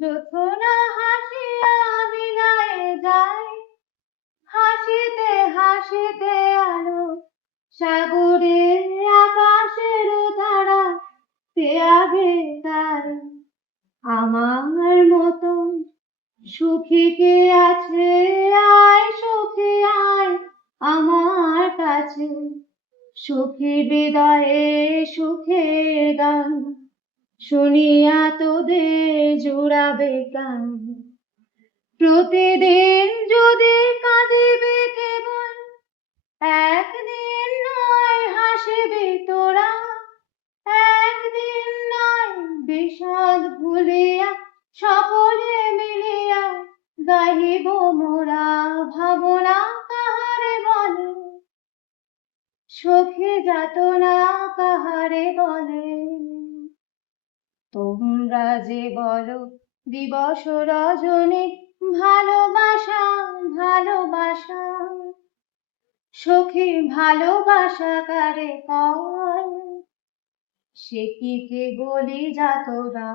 জোছনা হাসিয়া বিলায়ে যায়, হাসিতে হাসিতে আলো সাগরের আকাশের তারা পেয়াবে তাই। আমার মতো সুখী কে আছে? আয় সুখী আয় আমার কাছে, সুখী হৃদয়ে সুখের গান শুনিয়া তোদের জুড়াবে গান। প্রতিদিন যদি কাঁদিবে কেবল, একদিন নয় হাসিবি তোরা। একদিন নয় বিষাদ ভুলিয়া সকলে মিলিয়া গাহিব মোরা। ভাবনা কাহারে বলে, সখী যাতনা কাহারে বলে। তোমরা যে বলো দিবস রজনী ভালোবাসা ভালোবাসা, সখী ভালোবাসা কারে কয়? সে কি কেবলই যাতনা?